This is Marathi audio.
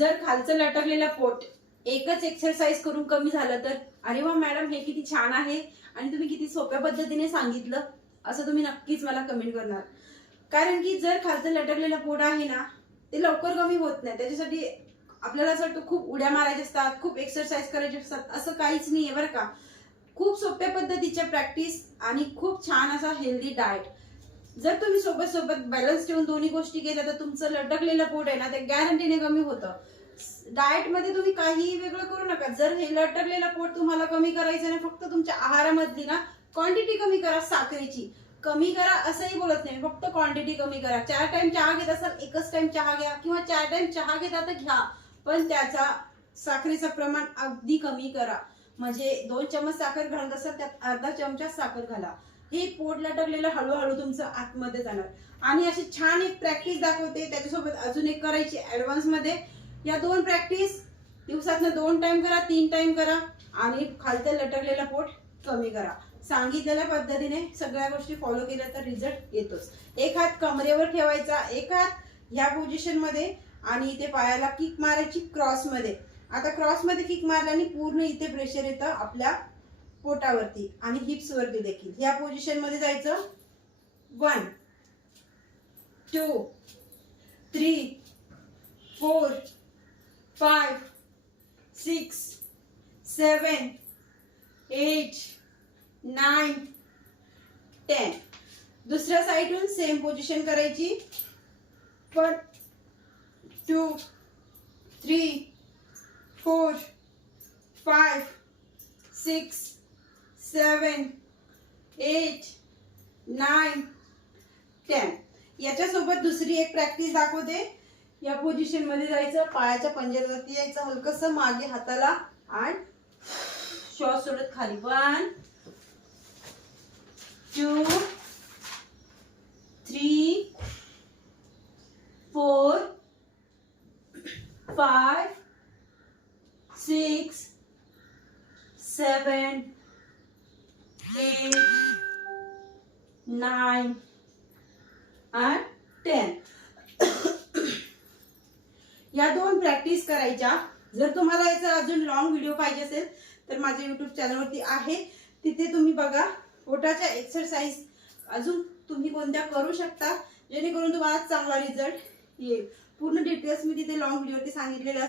जर खालचं लटकलेलं पोट एकच एक्सरसाइज करून कमी झालं तर अरे वा मॅडम हे किती छान आहे आणि तुम्ही किती सोप्या पद्धतीने सांगितलं असं तुम्ही नक्कीच मला कमेंट करणार. कारण की जर खालचं लटकलेलं पोट आहे ना ते लवकर कमी होत नाही. त्याच्यासाठी आपल्याला असं वाटतं खूप उड्या मारायच्या असतात, खूप एक्सरसाइज करायचे असतात, असं काहीच नाहीये बरं का. खूप सोप्या पद्धतीच्या प्रॅक्टिस आणि खूप छान असा हेल्दी डाएट. जर तुम्ही सोबत सोबत बॅलन्स ठेवून दोन्ही गोष्टी केल्या तर तुमचं लटकलेलं पोट आहे ना ते गॅरंटीने कमी होतं. डाएट मध्ये तुम्ही काहीही वेगळं करू नका. जर हे लटकलेलं पोट तुम्हाला कमी करायचं नाही, फक्त तुमच्या आहारामधली ना क्वांटिटी कमी करा, साखरेची कमी करा असंही बोलत नाही, फक्त क्वांटिटी कमी करा. 4 टाइम चहा घेत असाल एकच टाइम चहा घ्या किंवा 4 टाइम चहा घेता तर घ्या, पण त्याचा साखरेचं प्रमाण अगदी कमी करा. म्हणजे 2 चमच साखर घालत असाल त्यात अर्धा चमचा साखर घाला. हे पोट लटकलेलं हळूहळू तुमचं आतमध्ये जाणार. आणि अशी छान एक प्रॅक्टिस दाखवते, त्याच्यासोबत अजून एक करायची ऍडव्हान्स मध्ये. या 2 प्रॅक्टिस दिवसातनं 2 टाइम करा, 3 टाइम करा आणि खालचं लटकलेलं पोट कमी करा. सांगितलेल्या पद्धतीने सगळ्या गोष्टी फॉलो केल्या तर रिझल्ट येतोच. एक हात कमरेवर ठेवायचा, एक हात ह्या पोझिशन मध्ये आणि इथे पायाला किक मारायची क्रॉस मध्ये. आता क्रॉस मध्ये किक मारल्याने पूर्ण इथे प्रेशर येतं आपल्या पोटावरती आणि हिप्स वरती देखील. ह्या पोझिशन मध्ये जायचं. 1 2 3 4 5 6 7 8 9 10. दुसऱ्या साइडून सेम पोझिशन करायची. 1 2 3 4 5 6 7 8 9 10. याच्यासोबत दुसरी एक प्रॅक्टिस दाखवते. या पोझिशन मध्ये जायचं, पायाच्या पंजावरती यायचं, हलकसं मागे हाताला आणि श्वास सोडत खाली. 1 2 3 4 5 6 7 8 9 and 10. या 2 प्रॅक्टिस करायच्या. जर तुम्हाला याचा अजून लॉंग व्हिडिओ पाहिजे असेल तर माझ्या युट्यूब चॅनलवरती आहे, तिथे तुम्ही बघा. पोटाच्या एक्सरसाइज अजून तुम्ही कोणत्या करू शकता जेणेकरून तुम्हाला चांगला रिझल्ट येईल. पूर्ण डिटेल्स मी तिथे लॉंग व्हिडिओवरती सांगितलेले